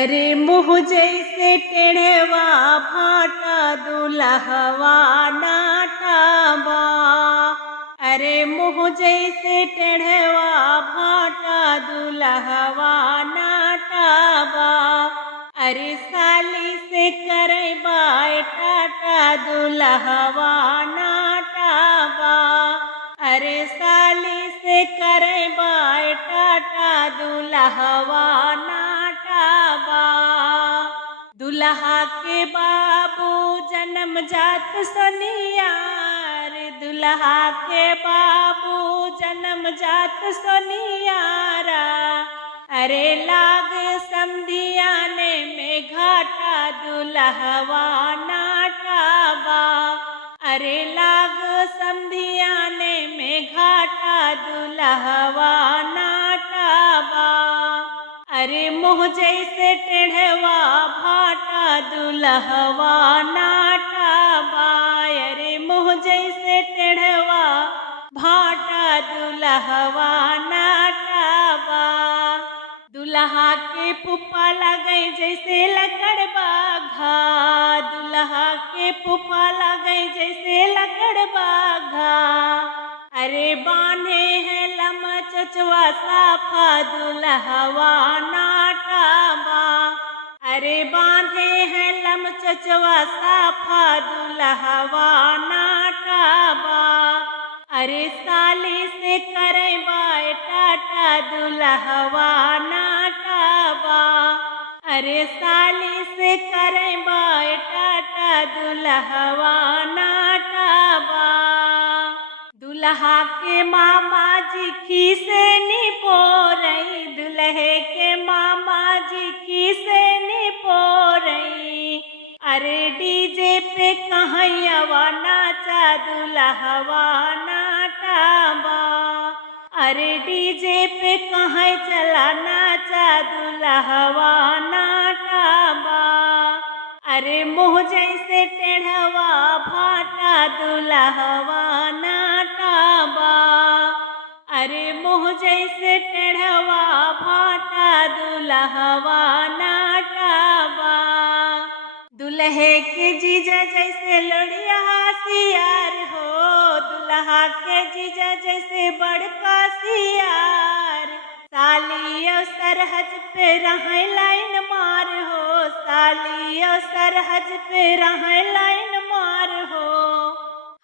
अरे मुँह जैसे टेढ़वा भाटा दुल्हवा नाटाबा। अरे मुँह जैसे टेढ़वा भाटा दुल्हवा नाटाबा। अरे साली से करैबा टाटा दुल्हवा नाटाबा। अरे साली से करैबा टाटा दुल्हवा नाटाबा। दुल्हा के बाबू जन्म जात सोनियार। दुल्हा के बाबू जन्म जात सोनियारा। अरे लाग समधियाने में घाटा दुल्हवा नाटाबा। अरे लाग समधियाने में घाटा दुल्हवा नाटाबा। अरे मुँह जैसे टेढ़वा भाटा दुल्हवा नाटाबा। अरे मुँह जैसे टेढ़वा भाटा दुल्हवा नाटाबा। दुल्हा के फूफा लगे जैसे लकड़बा घा। दुल्हा के फूफा लगे जैसे लकड़बा घा। अरे बांधे हैं लम्बा चचवा साफा दुल्हवा नाटाबा। अरे बांधे हैं लम्बा चचवा साफा दुल्हवा नाटाबा। अरे साली से करैबा टाटा दुल्हवा नाटाबा। अरे साली से करैबा टाटा दुल्हवा नाटाबा। दुल्हा के मामा जी खीसे निपोरई। दुल्हे के मामा जी खीसे निपोरई। अरे डीजे पे कहैयावा नाचा दुल्हवा नाटाबा। अरे डीजे पे कहीं चला नाचा दुल्हवा नाटाबा। अरे मुँह जैसे टेढ़वा भाटा दुल्हवा नाटाबा। अरे मुँह जैसे टेढ़वा भाटा दुल्हवा नाटाबा। दुल्हे के जीजा जैसे लोढ़िया सियार हो। दुल्हा के जीजा जैसे बड़का सियार। साली और सरहज पे रहे लाइन मार हो। साली और सरहज पे रहे लाइन मार हो।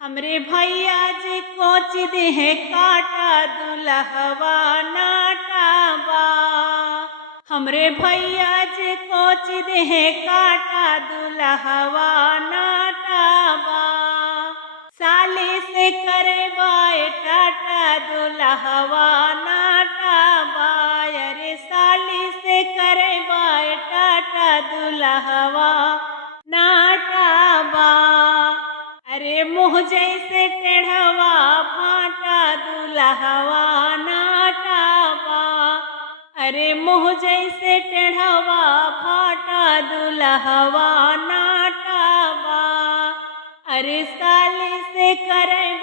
हमरे भैया जी कोच देहे काटा दुल्हवा नाटाबा। हमरे भैया जी कोच देहे काटा दुल्हवा नाटाबा। साली से करैबा टाटा दुल्हवा नाटाबा। अरे साली से करैबा टाटा दुल्हवा नाटाबा। अरे मुँह जैसे टेढ़वा भाटा दुल्हवा नाटाबा। अरे मुँह जैसे टेढ़वा भाटा दुल्हवा नाटाबा। अरे साली से करैबा